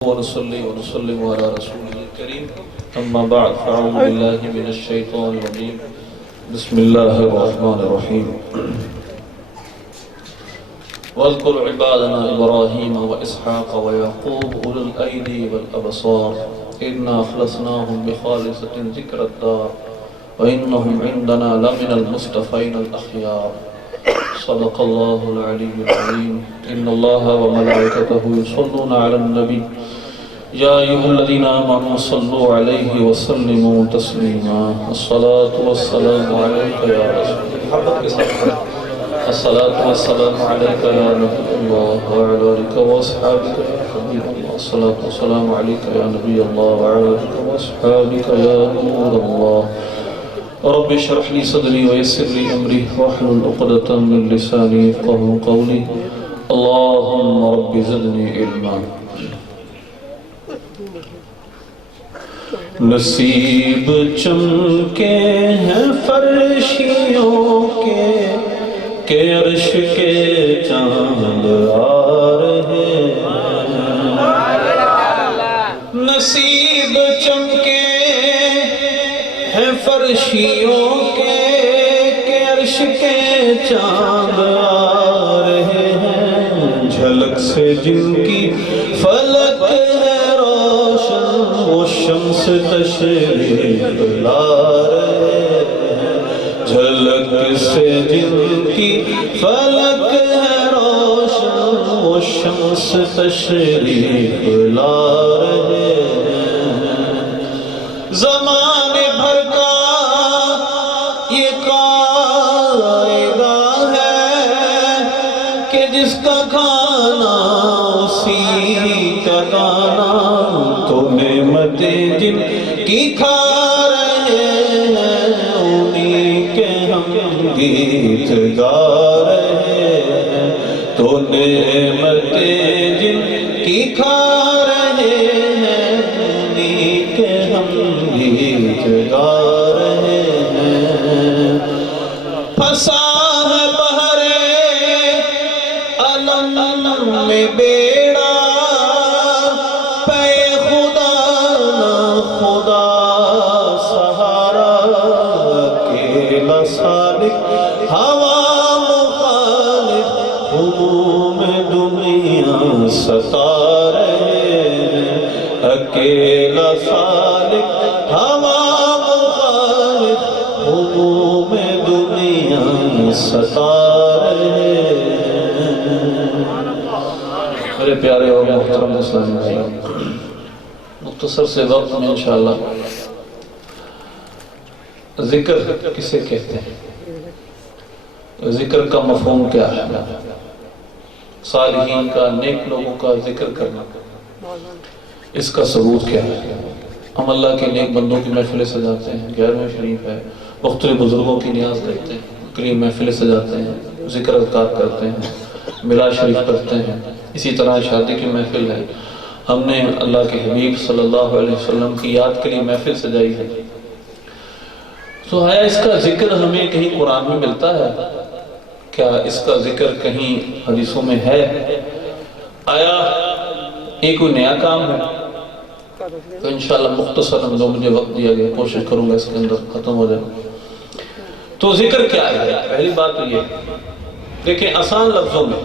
ونصلي ونسلم على رسوله الكريم أما بعد فأعوذ بالله من الشيطان الرجيم بسم الله الرحمن الرحيم واذكر عبادنا إبراهيم وإسحاق ويعقوب أولي الأيدي والأبصار إنا أخلصناهم بخالصة ذكر الدار وإنهم عندنا لمن المصطفين الأخيار صدق الله العلي العظيم إن الله وملائكته يصلون على النبي يا أيها الذين آمنوا صلوا عليه وسلموا تسليما الصلاة والسلام عليك يا رسول الله الصلاة والسلام عليك يا نبي الله وعلى آلك وأصحابك يا حبيب الله الصلاة والسلام عليك يا نبي الله وعلى آلك وأصحابك يا نور الله رب اشرح لي صدري ويسر لي أمري واحلل عقدة من لساني يفقهوا قولي اللهم رب زدني علما نصیب چمکے ہیں فرشیوں کے کہ عرش کے چاند آ رہے ہیں نصیب چمکے ہیں فرشیوں کے کہ عرش کے چاند آ رہے ہیں جھلک سے جن کی فلک ہے روشن وہ شمس تشریف لا رہے ہیں جھلک سے جن کی فلک ہے روشن وہ شمس تشریف لا رہے ہیں زمانے بھر کا یہ قاعدہ ہے کہ جس کا کھانا اسی کا گانا تو نعمتیں جن کی کھا رہے ہیں انہی کے ہم گیت گا رہے ہیں تو نعمتیں جن کی کھا رہے ہیں انہی کے ہم گیت گا رہے ہیں پھنسا ہے بحر علم میں بیڑا پہ خدا نہ خدا سہارا اکیلا سالک ہوا مخالف ہموم دنیا ستا رہے ہیں اکیلا سالک ہوا مخالف ہموم دنیا ستا رہے ہیں میرے پیارے اور محترم اسلامی بھائی مختصر سے وقت میں انشاءاللہ ذکر کسے کہتے ہیں ذکر کا مفہوم کیا ہے صالحین کا نیک لوگوں کا ذکر کرنا اس کا ثبوت کیا ہے ہم اللہ کے نیک بندوں کی محفلیں سجاتے ہیں گیارہویں شریف ہے مختلف بزرگوں کی نیاز کرتے ہیں کریم محفلیں سجاتے ہیں ذکر اذکار کرتے ہیں میلاد شریف کرتے ہیں اسی طرح شادی کی محفل ہے ہم نے اللہ کے حبیب صلی اللہ علیہ وسلم کی یاد کے لیے محفل سجائی ہے تو آیا اس کا ذکر ہمیں کہیں قرآن میں ملتا ہے کیا اس کا ذکر کہیں حدیثوں میں ہے آیا یہ کوئی نیا کام ہے تو انشاءاللہ مختصر جو مجھے وقت دیا گیا کوشش کروں گا اس کے اندر ختم ہو جائے تو ذکر کیا ہے پہلی بات تو یہ دیکھیں آسان لفظوں میں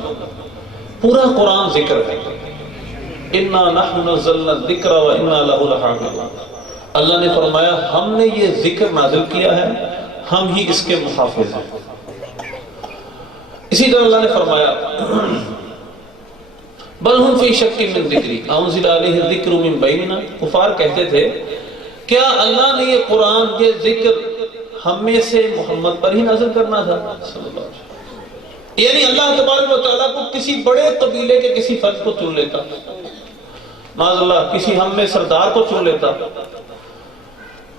پورا قرآن ذکر ہے اِنَّا نَحْنُ نَزَّلْنَا الذِّكْرَ وَإِنَّا لَهُ لَحَافِظُونَ اللہ نے فرمایا ہم نے یہ ذکر نازل کیا ہے ہم ہی اس کے محافظ ہیں اسی طرح اللہ نے فرمایا بل ہم فی شک من ذکری انزل علیہ الذکر من بیننا کفار کہتے تھے کیا اللہ نے یہ قرآن یہ ذکر ہم میں سے محمد پر ہی نازل کرنا تھا صلی اللہ علیہ وسلم یعنی اللہ تبارک و تعالیٰ کو کسی بڑے قبیلے کے کسی فرد کو چن لیتا معاذ اللہ کسی ہم میں سردار کو چن لیتا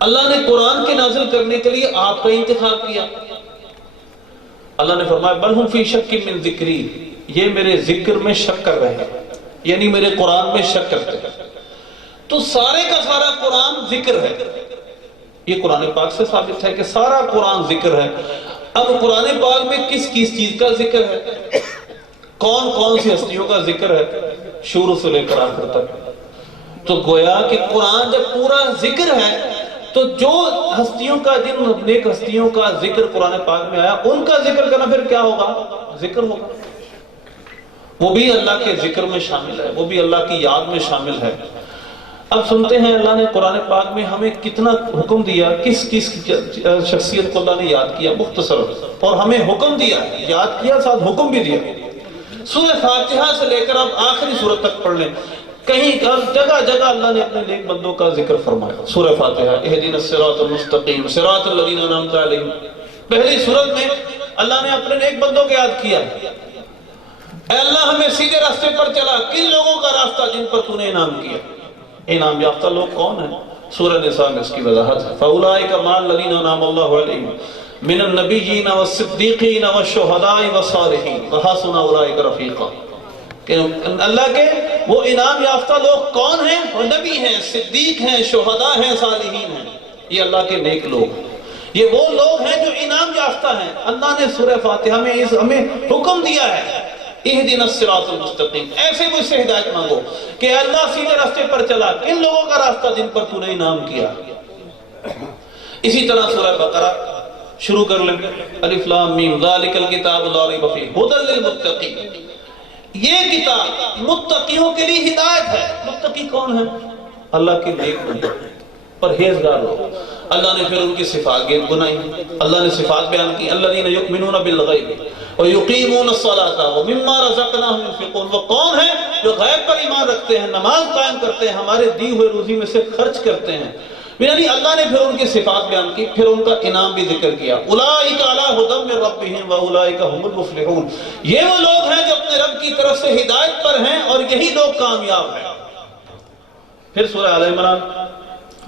اللہ نے قرآن کے نازل کرنے کے لیے آپ کا انتخاب کیا اللہ نے فرمایا بل ہم فی شک من ذکری یہ میرے ذکر میں شک کر رہے ہیں یعنی میرے قرآن میں شک کرتے ہیں تو سارے کا سارا قرآن ذکر ہے یہ قرآن پاک سے ثابت ہے کہ سارا قرآن ذکر ہے اب قرآن پاک میں کس کس چیز کا ذکر ہے کون کون سی ہستیوں کا ذکر ہے شروع سے لے کر آخر تک تو گویا کہ قرآن جب پورا ذکر ہے تو جو ہستیوں کا جن نیک ہستیوں کا ذکر قرآن پاک میں آیا ان کا ذکر کرنا پھر کیا ہوگا؟ ذکر ہوگا، وہ بھی اللہ کے ذکر میں شامل ہے، وہ بھی اللہ کی یاد میں شامل ہے۔ اب سنتے ہیں اللہ نے قرآن پاک میں ہمیں کتنا حکم دیا، کس کس شخصیت کو اللہ نے یاد کیا مختصر، اور ہمیں حکم دیا، یاد کیا ساتھ حکم بھی دیا۔ سورہ فاتحہ سے لے کر اب آخری سورت تک پڑھ لیں، کہیں جگہ جگہ اللہ نے اپنے نیک بندوں کا ذکر فرمایا۔ سورہ فاتحہ اہدنا الصراط المستقیم صراط الذین انعمت علیہم، پہلی سورت میں اللہ نے اپنے نیک بندوں کو یاد کیا، اے اللہ ہمیں سیدھے راستے پر چلا، کن لوگوں کا راستہ جن پر تو نے انعام کیا۔ انعام یافتہ لوگ کون ہیں؟ سورہ نساء میں اس کی وضاحت ہے۔ فاولئک مع الذین انعم اللہ علیہم من النبیین والصدیقین والشہداء والصالحین وحسن اولئک رفیقا، کہ اللہ کے وہ انعام یافتہ لوگ کون ہیں؟ وہ نبی ہیں، صدیق ہیں، شہداء ہیں، صالحین ہیں، یہ اللہ کے نیک لوگ ہیں، یہ وہ لوگ ہیں جو انعام یافتہ ہیں۔ اللہ نے سورہ فاتحہ میں ہمیں حکم دیا ہے، اہدنا الصراط المستقیم، ایسے مجھ سے ہدایت مانگو کہ اللہ سیدھے راستے پر چلا، کن لوگوں کا راستہ جن پر تو نے انعام کیا۔ اسی طرح سورہ بقرہ شروع کر لیں، الف لام میم ذالک الکتاب لا ریب فیہ ھدی للمتقین، یہ کتاب متقیوں کے لیے ہدایت ہے۔ متقی کون ہیں؟ اللہ کے نیک بندے، پرہیزگار لوگ۔ اللہ نے پھر ان کی صفات گنائی، اللہ نے صفات بیان کی، الذین یؤمنون بالغیب ویقیمون الصلاۃ ومما رزقناہم ينفقون، وہ کون ہیں جو غیب پر ایمان رکھتے ہیں، نماز قائم کرتے ہیں، ہمارے دی ہوئے روزی میں سے خرچ کرتے ہیں۔ یعنی اللہ نے پھر ان کی صفات بیان کی، پھر ان کا انعام بھی ذکر کیا، اولئک علی ھدی من ربہم واولئک هم المفلحون، یہ وہ لوگ ہیں جو اپنے رب کی طرف سے ہدایت پر ہیں اور یہی لوگ کامیاب ہیں۔ پھر سورہ آل عمران،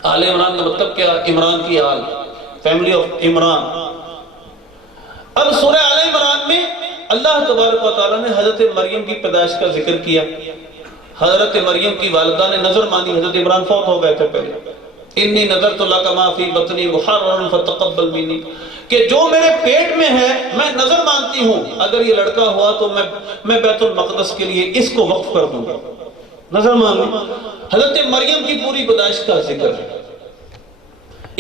آل عمران کا مطلب کیا؟ عمران کی آل، فیملی آف عمران۔ اب سورہ آل عمران میں اللہ تبارک و تعالیٰ نے حضرت مریم کی پیدائش کا ذکر کیا۔ حضرت مریم کی والدہ نے نظر مانی، حضرت عمران فوت ہو گئے تھے پہلے، انی نذرت لک ما فی بطنی محررا فتقبل منی، کہ جو میرے پیٹ میں ہے میں نظر مانتی ہوں، اگر یہ لڑکا ہوا تو میں بیت المقدس کے لیے اس کو وقف کر دوں گا، نظر مان لی۔ حضرت مریم کی پوری پیدائش کا ذکر ہے۔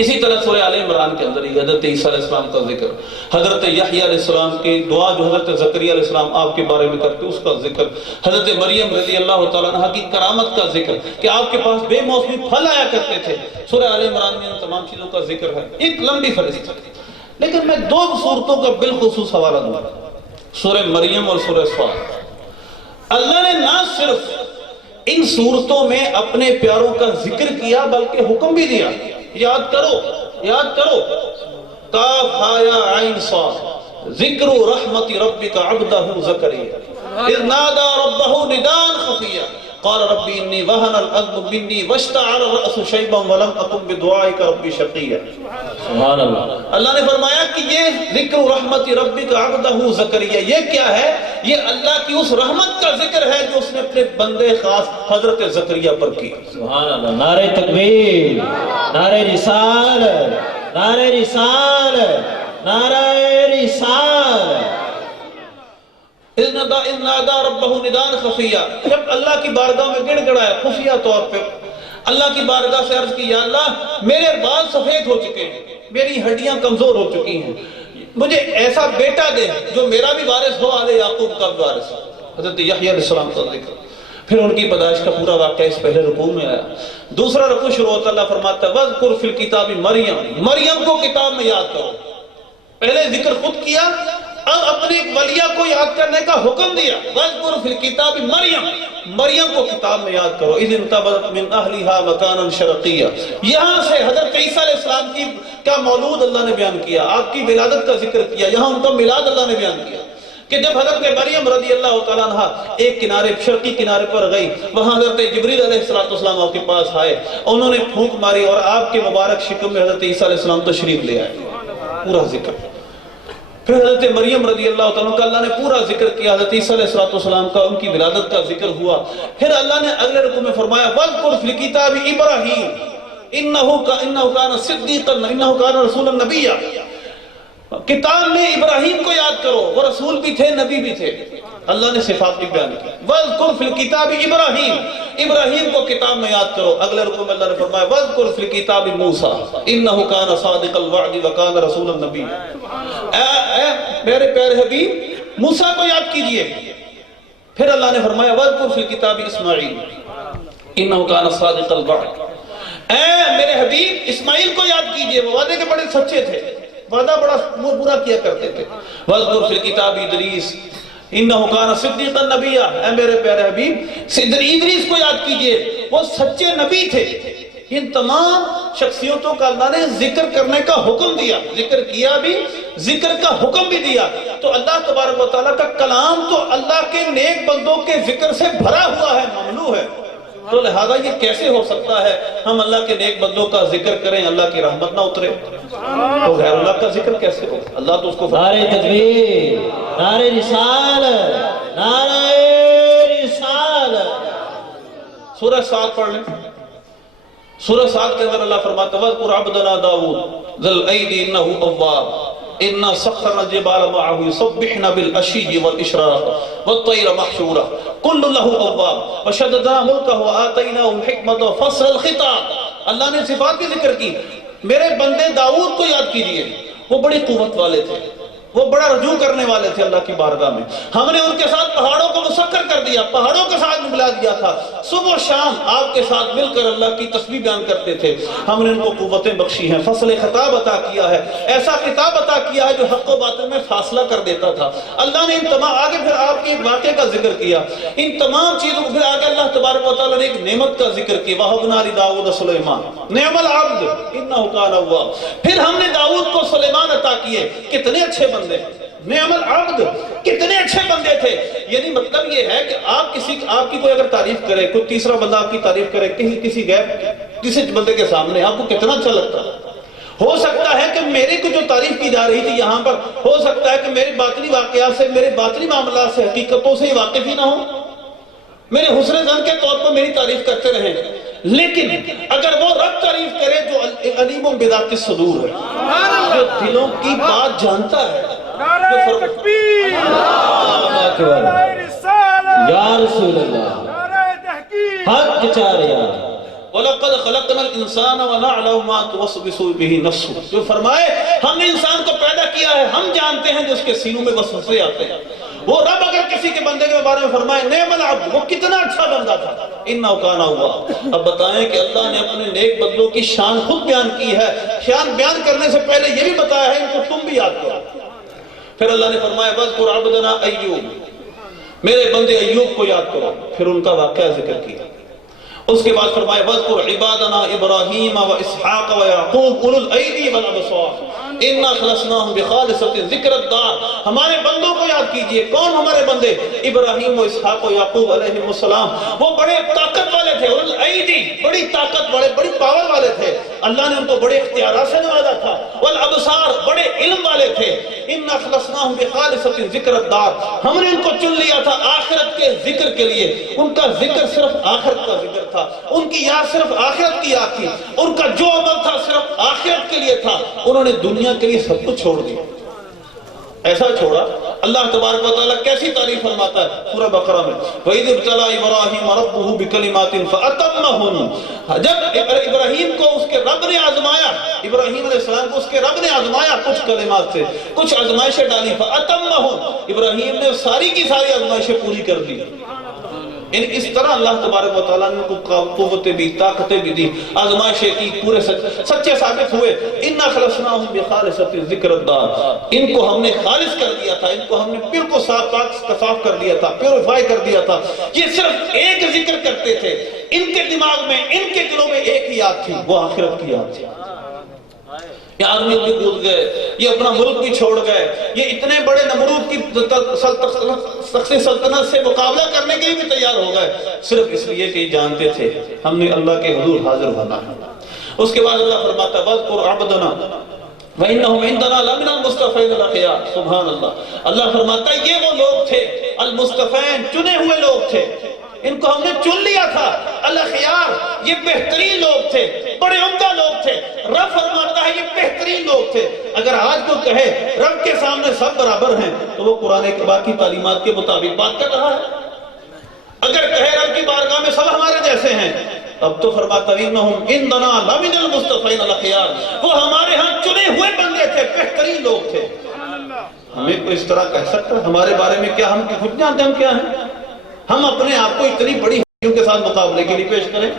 اسی طرح سورہ آل عمران کے اندر ہی حضرت عیسیٰ علیہ السلام کا ذکر، حضرت یحییٰ علیہ السلام کی دعا جو حضرت زکریا علیہ السلام آپ کے بارے میں کرتے اس کا ذکر، حضرت مریم رضی اللہ تعالیٰ عنہ کی کرامت کا ذکر کہ آپ کے پاس بے موسمی پھل آیا کرتے تھے۔ سورہ آل عمران میں ان تمام چیزوں کا ذکر ہے، ایک لمبی فہرست ہے، لیکن میں دو صورتوں کا بالخصوص حوالہ دوں گا، سورہ مریم اور سورہ صاد۔ اللہ نے نہ صرف ان صورتوں میں اپنے پیاروں کا ذکر کیا بلکہ حکم بھی دیا، یاد کرو یاد کرو، کاف ہا یا عین صاد، ذکر رحمت ربک عبدہ زکریا اذ نادى ربہ نداء خفیا قال رب انی وہن العظم منی واشتعل الرأس شیبا ولم اکن بدعائک رب شقیا۔ سبحان اللہ۔ اللہ نے فرمایا کہ یہ ذکر رحمت ربک عبدہ زکریا، یہ کیا ہے؟ یہ اللہ کی اس رحمت کا ذکر ہے جو اس نے اپنے بندے خاص حضرت زکریا پر کی۔ سبحان اللہ۔ نعرہ تکبیر، نعرہ رسالت، نعرہ رسالت، نعرہ رسالت۔ اذ نادى ربہ نداء خفیا، جب اللہ کی بارگاہ میں گڑ گڑایا خفیہ طور پہ، اللہ کی بارگاہ سے عرض کی، یا اللہ میرے بال سفید ہو چکے ہیں، میری ہڈیاں کمزور ہو چکی ہیں، مجھے ایسا بیٹا دے جو میرا بھی وارث ہو، آل یعقوب کا بھی وارث ہو۔ حضرت یحییٰ علیہ السلام کا ذکر، پھر ان کی پیدائش کا پورا واقعہ اس پہلے رکوع میں آیا۔ دوسرا رکوع شروع ہوتا اللہ فرماتا ہے وَاذْكُرْ فِي الْكِتَابِ مریم، مریم کو کتاب میں یاد کرو۔ پہلے ذکر خود کیا، اب اپنے ایک ولیہ کو یاد کرنے کا حکم دیا، وَاذْكُرْ فِي الْكِتَابِ مریم، مریم کو کتاب میں یاد کرو، اِذِ انْتَبَذَتْ مِنْ أَهْلِهَا مَكَانًا شَرْقِيًّا، یہاں سے حضرت عیسیٰ علیہ السلام کی کا مولود اللہ نے بیان کیا، آپ کی ولادت کا ذکر کیا، یہاں ان کا میلاد اللہ نے بیان کیا کہ جب حضرت مریم رضی اللہ تعالیٰ عنہ ایک کنارے شرقی کنارے پر گئی، وہاں حضرت جبریل علیہ السلام آپ کے پاس آئے، انہوں نے پھونک ماری اور آپ کے مبارک شکم میں حضرت عیسیٰ علیہ السلام تشریف لے آئے، پورا ذکر۔ پھر حضرت مریم رضی اللہ تعالیٰ کا اللہ نے پورا ذکر کیا، حضرت عیسیٰ علیہ السلام کا، ان کی ولادت کا ذکر ہوا۔ پھر اللہ نے اگلے رکوع میں فرمایا وَاذْكُرْ فِي الْكِتَابِ ابراہیم انہو کان صدیقا انہو کان رسولا نبیا، کتاب میں ابراہیم کو یاد کرو، وہ رسول بھی تھے، نبی بھی تھے۔ اللہ نے صفات بھی بیان کی. وَاذْكُرْ فِي الْكِتَابِ ابراہیم, ابراہیم کو کتاب میں یاد کرو. اگلے رکوع میں اللہ نے فرمایا وَاذْكُرْ فِي الْكِتَابِ مُوسَىٰ إِنَّهُ كَانَ صَادِقَ الْوَعْدِ وَكَانَ رَسُولًا نَبِيًّا. اے میرے پیارے حبیب موسیٰ کو یاد کیجئے. پھر اللہ نے فرمایا وَاذْكُرْ فِي الْكِتَابِ اسماعیل إِنَّهُ كَانَ صَادِقَ الْوَعْدِ. اے میرے حبیب اسماعیل کو یاد کیجئے, وہ وعدے کے بڑے سچے تھے, وعدہ بڑا پورا کیا کرتے تھے. وَاذْكُرْ فِي الْكِتَابِ ادریس إِنَّهُ كَانَ صِدِّيقًا نَبِيًّا. اے میرے پیارے حبیب ادریس کو یاد کیجئے, وہ سچے نبی تھے. ان تمام شخصیتوں کا اللہ نے ذکر کرنے کا حکم دیا, ذکر کیا بھی, ذکر کا حکم بھی دیا. تو اللہ تبارک و تعالیٰ کا کلام تو اللہ کے نیک بندوں کے ذکر سے بھرا ہوا ہے, مملوء ہے. تو لہذا یہ کیسے ہو سکتا ہے ہم اللہ کے نیک بندوں کا ذکر کریں, اللہ کی رحمت نہ اترے؟ تو غیر اللہ کا ذکر کیسے ہو؟ اللہ تو اس کو نعرہ تکبیر, نعرہ رسالت, نعرہ رسالت. سورہ سعد پڑھ لیں. سورہ سعد کے اندر اللہ فرماتا ہے وَاذْكُرْ عَبْدَنَا دَاوُودَ ذَا الْأَيْدِ إِنَّهُ أَوَّابٌ إِنَّا سَخَّرْنَا الْجِبَالَ مَعَهُ يُسَبِّحْنَ بِالْعَشِيِّ وَالْإِشْرَاقِ وَالطَّيْرَ مَحْشُورًا كُلٌّ لَهُ أَوَّابٌ وَشَدَّدْنَا مُلْكَهُ وَآتَيْنَاهُ الْحِكْمَةَ وَفَصْلَ الْخِطَابِ. اللہ نے صفات کی ذکر کی. میرے بندے داؤد کو یاد کیجئے, وہ بڑی قوت والے تھے, وہ بڑا رجوع کرنے والے تھے اللہ کی بارگاہ میں. ہم نے ان کے ساتھ پہاڑوں کو مسخر کر دیا, پہاڑوں کے ساتھ ملا دیا تھا. صبح و شام آپ کے ساتھ مل کر اللہ کی تسبیح بیان کرتے تھے. ہم نے ان کو قوتیں بخشی ہیں, فصل خطاب عطا کیا ہے, ایسا خطاب عطا کیا ہے جو حق و باطل میں فاصلہ کر دیتا تھا. اللہ نے ان تمام, آگے پھر آپ کے واقعے کا ذکر کیا. ان تمام چیزوں کو پھر آگے اللہ تبارک و تعالیٰ نے ایک نعمت کا ذکر کیا. وَهَبْنَا لِدَاوُودَ سُلَيْمَانَ نِعْمَ الْعَبْدُ إِنَّهُ كَانَ أَوَّابًا. پھر ہم نے داؤد کو سلیمان عطا کیے. کتنے اچھے بندے, نعم العبد, کتنے اچھے بندے تھے. یعنی مطلب یہ ہے کہ آپ کی کوئی اگر تعریف کرے, کوئی تیسرا بندہ آپ کی تعریف کرے کسی بندے کے سامنے, آپ کو کتنا اچھا لگتا ہے. ہو سکتا ہے کہ میری کو جو تعریف کی جا رہی تھی یہاں پر, ہو سکتا ہے کہ میرے باطنی واقعات سے, میرے باطنی معاملات سے, حقیقتوں سے واقف ہی نہ ہو, میرے حسن ظن کے طور پر میری تعریف کرتے رہیں. لیکن اگر وہ رب تعریف کرے جو علیم بذات الصدور ہے, جو دلوں کی بات جانتا ہے. نعرہ تکبیر, نعرہ رسالت, یا رسول اللہ, نعرہ تحقیق, حق چاریا. وَلَقَدْ خَلَقْنَا الْإِنسَانَ وَنَعْلَمُ مَا تُوَسْوِسُ بِهِ نَفْسُهُ. جو فرمائے ہم نے انسان کو پیدا کیا ہے, ہم جانتے ہیں جو اس کے سینوں میں وسوسے آتے ہیں. وہ رب اگر کسی کے بندے کے بارے میں فرمائے نعم العبد, وہ کتنا اچھا بندہ تھا, إِنَّهُ كَانَ أَوَّابًا. اب بتائیں کہ اللہ نے اپنے نیک بندوں کی شان خود بیان کی ہے. شان بیان کرنے سے پہلے یہ بھی بتایا ہے ان کو تم بھی یاد کرو. پھر اللہ نے فرمایا وَاذْكُرْ عَبْدَنَا أَيُّوبَ, میرے بندے ایوب کو یاد کرو. پھر ان کا واقعہ ذکر کیا. اس کے بعد فرمایا وَاذْكُرْ عِبَادَنَا إِبْرَاهِيمَ وَإِسْحَاقَ وَيَعْقُوبَ أُولُو الْأَيْدِي وَالْأَبْصَارِ إِنَّا خَلَصْنَاهُمْ بِخَالِصَةٍ ذِكْرَ الدَّارِ. ہمارے بندوں کو یاد کیجئے. کون ہمارے بندے؟ ابراہیم و اسحاق و یعقوب علیہ السلام. وہ بڑے طاقت والے تھے, اولو الایدی, بڑی طاقت والے, بڑی پاور والے تھے. اللہ نے ان کو بڑے اختیارات سے نوازا تھا. والابصار, بڑے علم والے تھے. اِنَّا خَلَصْنَاهُمْ بِخَالِصَةٍ ذِكْرَ الدَّارِ. ہم نے ان کو چن لیا تھا آخرت کے ذکر کے لیے. ان کا ذکر صرف آخرت کا ذکر تھا, ان کی یاد صرف آخرت کی یاد تھی. ان کا جو عمل تھا صرف آخرت کے لیے تھا. انہوں نے دنیا کے لیے سب کچھ چھوڑ دیا. ایسا چھوڑا. اللہ تبارک و تعالیٰ کیسی تعریف فرماتا ہے سورہ بقرہ میں وَإِذِ ابْتَلَىٰ إِبْرَاهِيمَ رَبُّهُ بِكَلِمَاتٍ فَأَتَمَّهُنَّ. جب ابراہیم کو اس کے رب نے آزمایا, ابراہیم علیہ السلام کو اس کے رب نے آزمایا کچھ کلمات سے, کچھ آزمائشیں ڈالی. فَأَتَمَّهُنَّ, ابراہیم نے ساری کی ساری آزمائشیں پوری کر دی. اس طرح اللہ تبارک و تعالیٰ نے کو قوتیں بھی, طاقتیں بھی دی, آزمائشیں کی, پورے سچے ثابت ہوئے. اِنَّا خَلَصْنَاهُمْ بِخَالِصَةٍ ذِكْرَ الدَّارِ. ان کو ہم نے خالص کر دیا تھا, ان کو ہم نے بالکل صاف کر دیا تھا, پیوریفائی کر دیا تھا. یہ صرف ایک ذکر کرتے تھے. ان کے دماغ میں, ان کے دلوں میں ایک ہی یاد تھی, وہ آخرت کی یاد تھی. یہ آدمی بھی کود گئے, یہ اپنا ملک بھی چھوڑ گئے, یہ اتنے بڑے نمرود کی سلطنت سے مقابلہ کرنے کے لیے بھی تیار ہو گئے, صرف اس لیے کہ یہ جانتے تھے ہم نے اللہ کے حضور حاضر ہونا ہے. اس کے بعد اللہ فرماتا ہے وَاذْكُرْ عَبْدَنَا وَإِنَّهُمْ عِنْدَنَا لَمِنَ الْمُصْطَفَيْنَ الْأَخْيَارِ. سبحان اللہ. اللہ فرماتا ہے یہ وہ لوگ تھے المصطفین, چنے ہوئے لوگ تھے. ان کو ہم نے چن لیا تھا. الاخیار, یہ بہترین لوگ تھے, بڑے عمدہ لوگ تھے. رب فرماتا ہے یہ بہترین لوگ تھے. اگر آج کو کہے رب کے سامنے سب برابر ہیں تو وہ قرآن پاک کی تعلیمات کے مطابق بات کر رہا ہے. اگر کہے رب کی بارگاہ میں سب ہمارے جیسے ہیں اب تو فرماتا وَإِنَّهُمْ عِنْدَنَا لَمِنَ الْمُصْطَفَيْنَ الْأَخْيَارِ، وہ ہمارے ہاں چنے ہوئے بندے تھے، بہترین لوگ تھے. ہمیں کوئی اس طرح کہہ سکتا ہے؟ ہمارے بارے میں کیا ہم خود جانتے ہم کیا ہیں؟ ہم اپنے آپ کو اتنی بڑی ہستیوں کے ساتھ مقابلے کے لیے پیش کریں.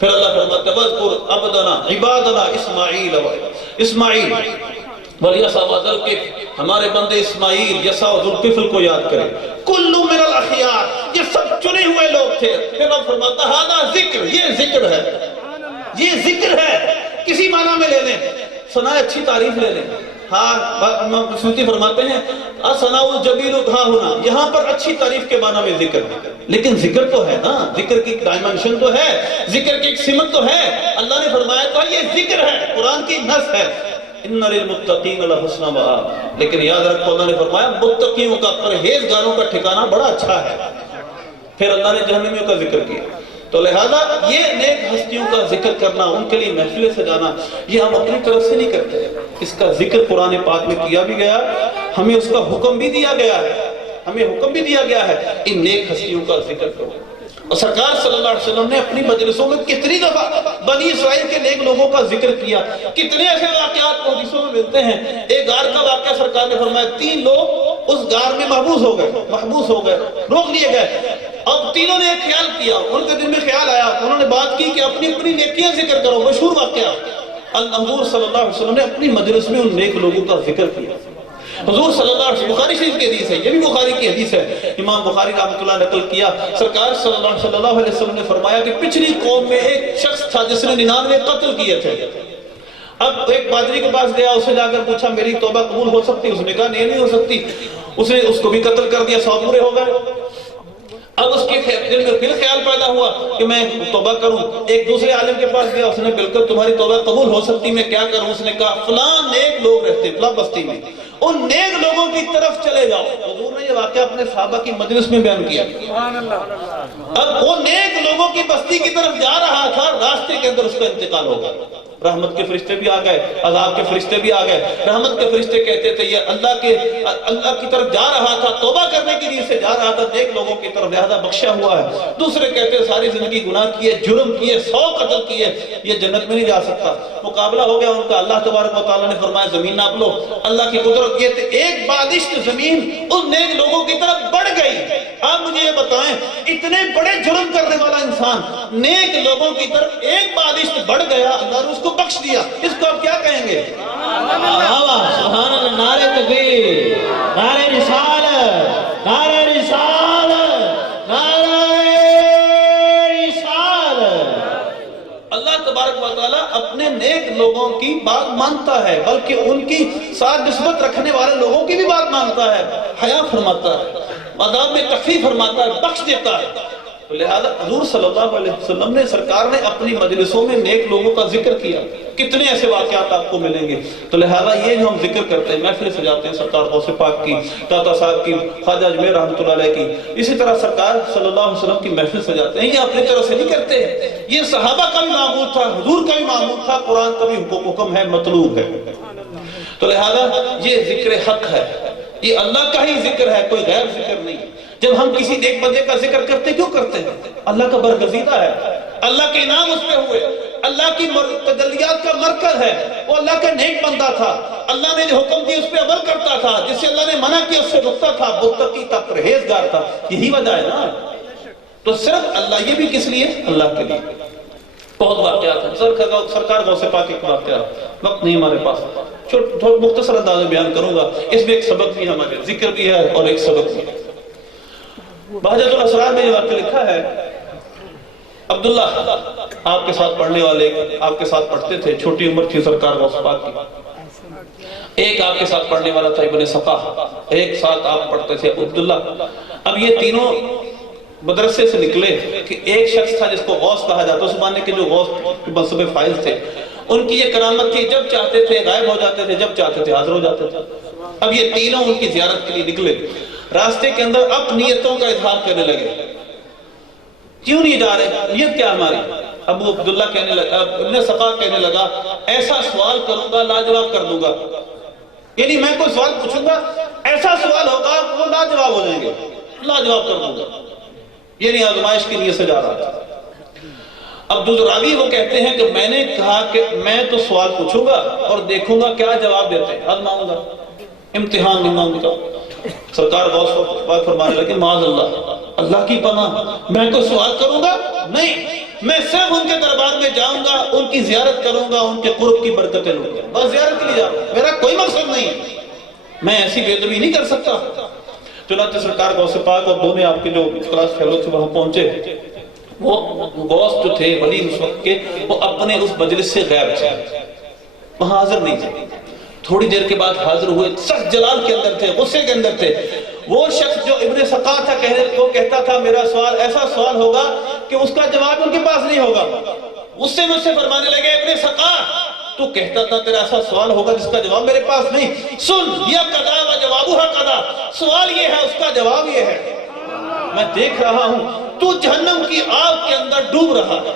پھر اللہ فرماتا ہے وَاذْكُرْ عَبْدَنَا عِبَادَنَا اسماعیل وَالْيَسَعَ وَذَا، ہمارے بندے اسماعیل، یسع اور ذوالکفل کو یاد کریں. کُلُّ مِنَ الْأَخْيَارِ، یہ سب چنے ہوئے لوگ تھے. پھر اللہ فرماتا ہے ہذا ذکر، یہ ذکر ہے، یہ ذکر ہے. کسی معنی میں لے لیں، سنائے اچھی تعریف لے لیں. ہاں سیوطی فرماتے ہیں اثناء الجبیل ہاں ہونا، یہاں پر اچھی تعریف کے معنی میں ذکر ہے. لیکن ذکر تو ہے نا، ذکر کی ڈائمنشن تو ہے، ذکر کی ایک سمت تو ہے. اللہ نے فرمایا تھا یہ ذکر ہے، قرآن کی نص ہے. ان للمتقین لحسن مآب، لیکن یاد رکھو اللہ نے فرمایا متقیوں کا، پرہیزگاروں کا ٹھکانہ بڑا اچھا ہے. پھر اللہ نے جہنمیوں کا ذکر کیا. تو لہذا یہ نیک ہستیوں کا ذکر کرنا، ان کے لیے محفلیں سجانا، یہ ہم اپنی طرف سے نہیں کرتے. اس کا ذکر قرآن پاک میں کیا بھی گیا، ہمیں اس کا حکم بھی دیا گیا ہے، ہمیں حکم بھی دیا گیا ہے ان نیک ہستیوں کا ذکر کرو. اور سرکار صلی اللہ علیہ وسلم نے اپنی مجلسوں میں کتنی دفعہ بنی اسرائیل کے نیک لوگوں کا ذکر کیا. کتنے ایسے واقعات حدیثوں میں ملتے ہیں. ایک غار کا واقعہ سرکار نے فرمایا 3 لوگ اس غار میں محبوس ہو گئے، روک لیے گئے. اب تینوں نے ایک خیال کیا، ان کے دل میں خیال آیا، انہوں نے بات کی کہ اپنی اپنی نیکیاں ذکر کرو. مشہور واقعہ، حضور صلی اللہ علیہ وسلم نے اپنی مجلس میں ان نیک لوگوں کا ذکر کیا. حضور صلی اللہ علیہ وسلم، بخاری شریف کی حدیث ہے، یہ بھی بخاری کی حدیث ہے، امام بخاری رحمۃ اللہ نقل کیا. سرکار صلی اللہ علیہ وسلم نے فرمایا کہ پچھلی قوم میں ایک شخص تھا جس نے 99 قتل کیے تھے. اب ایک پادری کے پاس گیا، اسے جا کر پوچھا میری توبہ قبول ہو سکتی؟ اس نے کہا نہیں ہو سکتی. اس کو بھی قتل کر دیا، 100 پورے ہو گئے. اب اس کے دل میں پھر خیال پیدا ہوا کہ میں توبہ کروں. ایک دوسرے عالم کے پاس گیا، اس نے بالکل تمہاری توبہ قبول ہو سکتی، میں کیا کروں؟ اس نے کہا فلاں نیک لوگ رہتے فلاں بستی میں، ان نیک لوگوں کی طرف چلے جاؤ. حضور نے یہ واقعہ اپنے صحابہ کی مجلس میں بیان کیا. اب وہ نیک لوگوں کی بستی کی طرف جا رہا تھا، راستے کے اندر اس کا انتقال ہو گیا. رحمت کے فرشتے بھی آ گئے، عذاب کے فرشتے بھی آ گئے. رحمت کے فرشتے کہتے تھے یہ اللہ کی طرف جا رہا تھا، توبہ کرنے کی نیت سے جا رہا تھا، نیک لوگوں کی طرف لہذا بخشا ہوا ہے. دوسرے کہتے ساری زندگی گناہ کیے، جرم کیے، 100 قتل کیے، یہ جنت میں نہیں جا سکتا. مقابلہ ہو گیا ان کا. اللہ تبارک و تعالیٰ نے فرمایا زمین ناپ لو. اللہ کی قدرت یہ تھی، ایک بادشت زمین ان نیک لوگوں کی طرف بڑھ گئی. آپ مجھے یہ بتائیں، اتنے بڑے جرم کرنے والا انسان نیک لوگوں کی طرف ایک بادشت بڑھ گیا، اللہ نے اس کو بخش دیا. اس کو آپ کیا کہیں گے؟ سبحان اللہ. نعرہ تکبیر، نعرہ رسالت، نعرہ رسالت، نعرہ رسالت. اللہ تبارک و تعالیٰ اپنے نیک لوگوں کی بات مانتا ہے، بلکہ ان کی ساتھ نسبت رکھنے والے لوگوں کی بھی بات مانتا ہے. حیا فرماتا ہے، عذاب میں تخفیف فرماتا ہے، بخش دیتا ہے. لہذا حضور صلی اللہ علیہ وسلم نے، سرکار نے اپنی مجلسوں میں نیک لوگوں کا ذکر کیا. کتنے ایسے واقعات آپ کو ملیں گے. تو لہذا یہ جو ہم ذکر کرتے ہیں، محفل سجاتے ہیں سرکار غوث پاک کی، داتا صاحب کی، خواجہ اجمیر رحمۃ اللہ علیہ کی، اسی طرح سرکار صلی اللہ علیہ وسلم کی محفل سجاتے ہیں. یہ اپنی طرف سے نہیں کرتے، یہ صحابہ کا بھی معمول تھا، حضور کا بھی معمول تھا، قرآن کا بھی حکم ہے، مطلوب ہے. تو لہذا یہ ذکر حق ہے، یہ اللہ کا ہی ذکر ہے، کوئی غیر ذکر نہیں. جب ہم کسی نیک بندے کا ذکر کرتے کیوں کرتے ہیں؟ اللہ کا برگزیدہ ہے، اللہ کے انعام اس پہ ہوئے، اللہ کی تجلیات کا مرکز ہے. وہ اللہ کا نیک بندہ تھا، اللہ نے حکم دی اس پہ عمل کرتا تھا، جس سے اللہ نے منع کیا اس سے رکتا تھا، متقی تھا، پرہیزگار تھا. یہی وجہ ہے نا. تو صرف اللہ، یہ بھی کس لیے؟ اللہ کے لیے. بہت واقعات ہیں. سرکار غوث پاک کے واقعات، وقت نہیں ہمارے پاس، مختصر انداز میں بیان کروں گا. اس میں ایک سبق بھی ہمارے، ذکر بھی ہے اور ایک سبق بھی ہے. بہجت الاسرار میں یہ واقعہ لکھا ہے، عبداللہ آپ کے ساتھ پڑھنے والے، آپ کے ساتھ پڑھتے تھے، چھوٹی عمر تھی سرکار غوث پاک کی. ایک آپ کے ساتھ پڑھنے والا تھا ابن سقا، ایک ساتھ آپ پڑھتے تھے عبداللہ. اب یہ تینوں مدرسے سے نکلے کہ ایک شخص تھا جس کو غوث کہا جاتا، اس زمانے کے جو غوث کے منصب فائز تھے، ان کی یہ کرامت تھی، جب چاہتے تھے غائب ہو جاتے تھے، جب چاہتے تھے حاضر ہو جاتے تھے. اب یہ تینوں ان کی زیارت کے لیے نکلے. راستے کے اندر اب نیتوں کا اظہار کرنے لگے. کیوں نہیں جا رہے؟ نیت کیا ہماری؟ ابو عبداللہ کہنے لگا، ابن سقا کہنے لگا ایسا سوال کروں گا لاجواب کر دوں گا، یعنی میں کوئی سوال پوچھوں گا ایسا سوال ہوگا وہ لاجواب ہو جائیں گے، لاجواب کر دوں گا، یعنی آزمائش کے لیے سے جا رہا تھا۔ عبدالراوی وہ کہتے ہیں کہ میں نے کہا کہ میں تو سوال پوچھوں گا اور دیکھوں گا کیا جواب دیتے ہیں، آزماؤں گا، امتحان نہیں مانگتا۔ سرکار غوث فرمانے لگے معاذ اللہ کی پناہ، میں کوئی سوال کروں گا نہیں، میں صرف ان کے دربار میں جاؤں گا، ان کی زیارت کروں گا، ان کے قرب کی برکتیں لوں گا، بس زیارت کے لیے جاؤں گا، میرا کوئی مقصد نہیں، میں ایسی بے ادبی نہیں کر سکتا۔ چنانچہ سرکار غوث پاک اور دونوں آپ کے جو کلاس فیلو تھے وہاں پہنچے، وہ غوث جو تھے ولی اس وقت کے، وہ اپنے اس مجلس سے غائب تھے، وہاں حاضر نہیں تھے، تھوڑی دیر کے بعد حاضر ہوئے، سخت جلال کے اندر تھے، غصے کے اندر تھے۔ وہ شخص جو ابن سقا تھا وہ کہتا تھا میرا سوال ایسا سوال ہوگا کہ اس کا جواب ان کے پاس نہیں ہوگا، غصے میں سے فرمانے لگے ابن سقا تو کہتا تھا تیرا ایسا سوال ہوگا جس کا جواب میرے پاس نہیں، سن یہ قضا و جوابہ قضا، سوال یہ ہے اس کا جواب یہ ہے، میں دیکھ رہا ہوں تو جہنم کی آگ کے اندر ڈوب رہا ہے،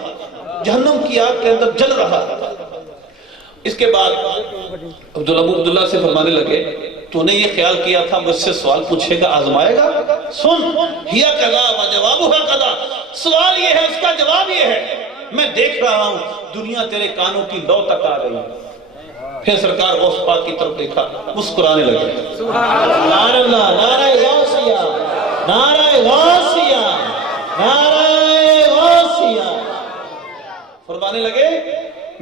جہنم کی آگ کے اندر جل رہا ہے۔ اس کے بعد عبداللہ سے فرمانے لگے تو نے یہ خیال کیا تھا مجھ سے سوال پوچھے گا آزمائے گا، سن ہی قضا و جوابہ قضا، سوال یہ ہے اس کا جواب یہ ہے، میں دیکھ رہا ہوں دنیا تیرے کانوں کی لو تک آ گئی۔ پھر سرکار غوث پاک کی طرف دیکھا، مسکرانے لگے، سبحان اللہ، نعرہ غوثیہ، نعرہ غوثیہ، نعرہ غوثیہ، فرمانے لگے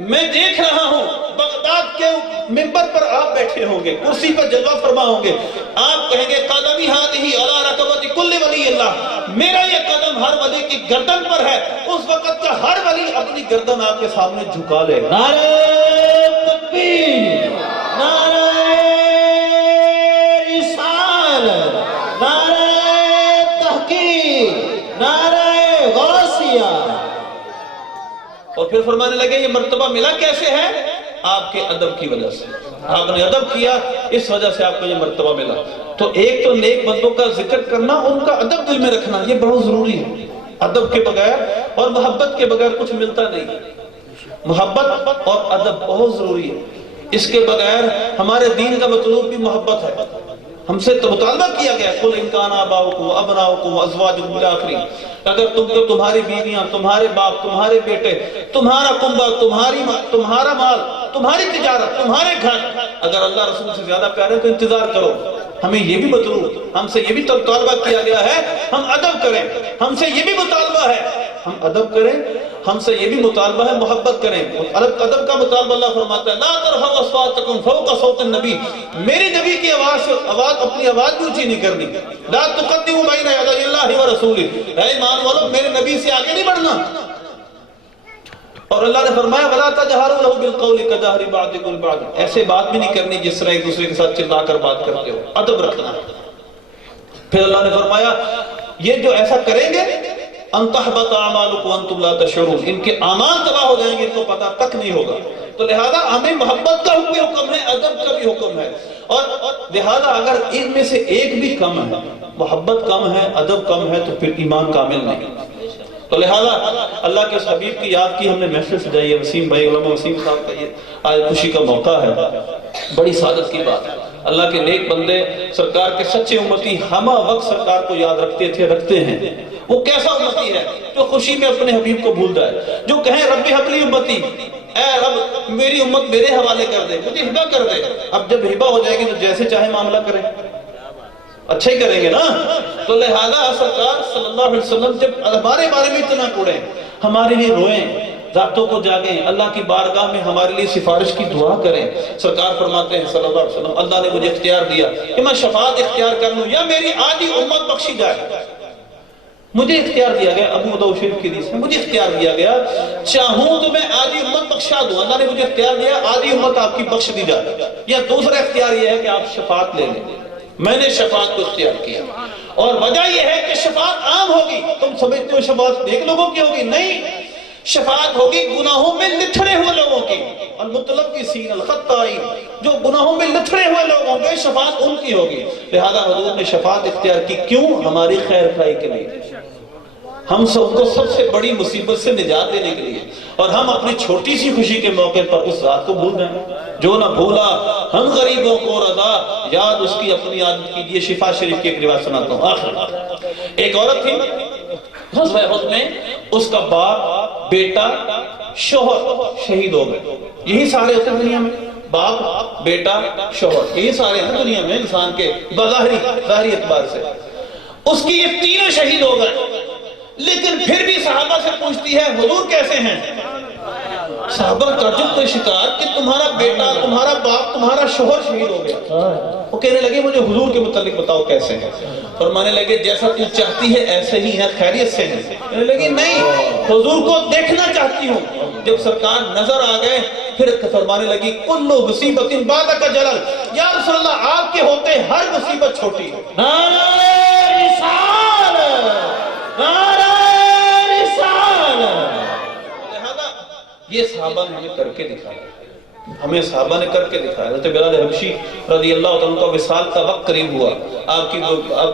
میں دیکھ رہا ہوں بغداد کے منبر پر آپ بیٹھے ہوں گے، کرسی پر جلوہ فرما ہوں گے، آپ کہیں گے قدمی ہاتھی علی رقبت کل ولی اللہ، میرا یہ قدم ہر ولی کی گردن پر ہے، اس وقت کا ہر ولی اپنی گردن آپ کے سامنے جھکا لے، نعرہ تکبیر، نعرہ رسالت، نعرہ تحقیق، نعرہ غوثیہ۔ اور پھر فرمانے لگے یہ مرتبہ ملا کیسے ہے؟ آپ کے ادب کی وجہ سے، آپ نے ادب کیا اس وجہ سے آپ کو یہ مرتبہ ملا۔ تو ایک تو نیک بندوں کا ذکر کرنا، ان کا ادب دل میں رکھنا، یہ بہت ضروری ہے، ادب کے بغیر اور محبت کے بغیر کچھ ملتا نہیں، محبت اور ادب بہت ضروری ہے، اس کے بغیر ہمارے دین کا مطلوب بھی محبت ہے۔ ہم سے تو مطالبہ کیا گیا قل ان کان آباؤکم وابناؤکم وازواجکم الی آخری، اگر تمہاری بیویاں، تمہارے باپ، تمہارے بیٹے، تمہارا کنبہ، تمہارا مال، تمہاری تجارت، تمہارے گھر اگر اللہ رسول سے زیادہ پیارے تو انتظار کرو۔ ہمیں یہ بھی مطلوب، ہم سے یہ بھی مطالبہ کیا گیا ہے ہم ادب کریں، ہم سے یہ بھی مطالبہ ہے ہم ادب کریں، ہم سے یہ بھی مطالبہ ہے محبت کریں۔ ادب کا مطالبہ اللہ فرماتا ہے لا ترفعوا اصواتکم فوق صوت النبی، میری نبی کی اپنی آواز بھی اونچی نہیں کرنی، لا تقدموا بین یدی اللہ ورسولہ، اے ایمان والو میرے نبی سے آگے نہیں بڑھنا۔ اور اللہ نے فرمایا وَلَا تَجْهَرُوا لَهُ بِالْقَوْلِ كَجَهْرِ بَعْضِكُمْ لِبَعْضٍ، ایسے بات بھی نہیں کرنی جس طرح ایک دوسرے کے ساتھ چلا کر بات کرتے ہو، ادب رکھنا ہے۔ پھر اللہ نے فرمایا یہ جو ایسا کریں گے ان تحبط اعمالکم وانتم لا تشعرون، ان کے اعمال تباہ ہو جائیں گے، ان کو پتہ تک نہیں ہوگا۔ تو لہذا ہمیں محبت کا بھی حکم ہے، ادب کا بھی حکم ہے، اور لہذا اگر ان میں سے ایک بھی کم ہے، محبت کم ہے، ادب کم ہے، تو پھر ایمان کامل نہیں۔ تو لہذا اللہ کے اس حبیب کی یاد کی ہم نے محفل سجائی ہے، وسیم بھائی علامہ وسیم صاحب کا یہ آج خوشی کا موقع ہے، بڑی سعادت کی بات ہے۔ اللہ کے نیک بندے سرکار کے سچے امتی ہمہ وقت سرکار کو یاد رکھتے تھے، رکھتے ہیں۔ وہ کیسا امتی ہے جو خوشی میں اپنے حبیب کو بھول جائے، جو کہیں رب حبلی امتی، اے رب میری امت میرے حوالے کر دے، مجھے ہبہ کر دے۔ اب جب ہبہ ہو جائے گی تو جیسے چاہے معاملہ کریں، اچھا ہی کریں گے نا۔ تو لہذا سرکار صلی اللہ علیہ وسلم جب ہمارے بارے میں اتنا کوڑیں، ہمارے لیے روئیں، راتوں کو جاگیں، اللہ کی بارگاہ میں ہمارے لیے سفارش کی دعا کریں۔ سرکار فرماتے ہیں صلی اللہ علیہ وسلم اللہ نے مجھے اختیار دیا کہ میں شفاعت اختیار کر لوں یا میری آدھی امت بخشی جائے، مجھے اختیار دیا گیا، ابو داؤد شریف کی حدیث ہے، مجھے اختیار دیا گیا چاہوں تو میں آدھی امت بخشا دوں، اللہ نے مجھے اختیار دیا آدھی امت آپ کی بخش دی جائے، یا دوسرا اختیار یہ ہے کہ آپ شفاعت لے لیں، میں نے شفاعت کو اختیار کیا۔ اور وجہ یہ ہے کہ شفاعت عام ہوگی، تم سمجھتے ہو شفاعت ایک لوگوں کی ہوگی، نہیں، شفاعت ہوگی گناہوں میں لتھڑے ہوئے لوگوں کی، المتلبسین الخطائین، جو گناہوں میں لتھڑے ہوئے لوگ ہوں گے شفاعت ان کی ہوگی۔ لہذا حضور نے شفاعت اختیار کی، کیوں؟ ہماری خیر خواہی کے لیے، ہم سب کو سب سے بڑی مصیبت سے نجات دینے کے لیے، اور ہم اپنی چھوٹی سی خوشی کے موقع پر اس ذات کو بھول رہے ہیں جو نہ بھولا ہم غریبوں کو رضا، یاد اس کی اپنی عادت کیجئے۔ شفا شریف کی ایک روایت سناتا ہوں آخر۔ ایک عورت تھی غزوہ احد میں، اس کا باپ، بیٹا، شوہر شہید ہو گئے۔ یہی سارے ہوتے ہیں دنیا میں، باپ، بیٹا، شوہر، یہی سارے ہیں دنیا میں انسان کے ظاہری اعتبار سے۔ اس کی یہ تینوں شہید ہو گئے، لیکن پھر بھی صحابہ سے پوچھتی ہے حضور کیسے ہیں؟ صحابہ تعجب کا شکار کہ تمہارا بیٹا، تمہارا باپ، تمہارا شوہر شہید ہو گیا۔ وہ کہنے لگے مجھے حضور کے متعلق بتاؤ کیسے ہیں؟ فرمانے لگے جیسا تو چاہتی ہے ایسے ہی ہیں، خیریت سے ہیں۔ کہنے لگے نہیں، حضور کو دیکھنا چاہتی ہوں۔ جب سرکار نظر آ گئے پھر فرمانے لگی کلو مصیبت بعدک جلل، یا رسول اللہ آپ کے ہوتے ہر مصیبت چھوٹی ہے۔ نعرہ رسالت، نعرہ رسالت۔ لہذا یہ صحابہ نے ہمیں کر کے دکھایا، ہمیں صحابہ نے کر کے دکھایا۔ حضرت بلال حبشی رضی اللہ عنہ کا وصال کا وقت قریب ہوا، آپ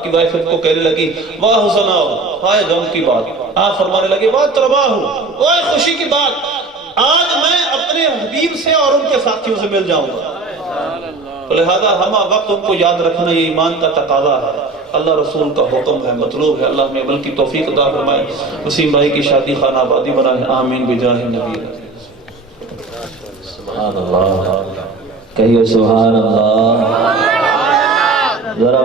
کی وائف کو کہنے لگی واہ حسناؤ، ہائے غم کی بات۔ آپ فرمانے لگے واہ ترباہو، واہ خوشی کی بات، آج میں اپنے حبیب سے اور ان کے ساتھیوں سے مل جاؤں گا۔ لہذا ہمہ وقت ان کو یاد رکھنا یہ ایمان کا تقاضا ہے، اللہ رسول کا حکم ہے، مطلوب ہے۔ اللہ ہمیں عمل کی توفیق عطا فرمائے، وسیم بھائی کی شادی خانہ آبادی بنائے، آمین بجاہ نبی۔ سبحان اللہ، کہیے سبحان اللہ ذرا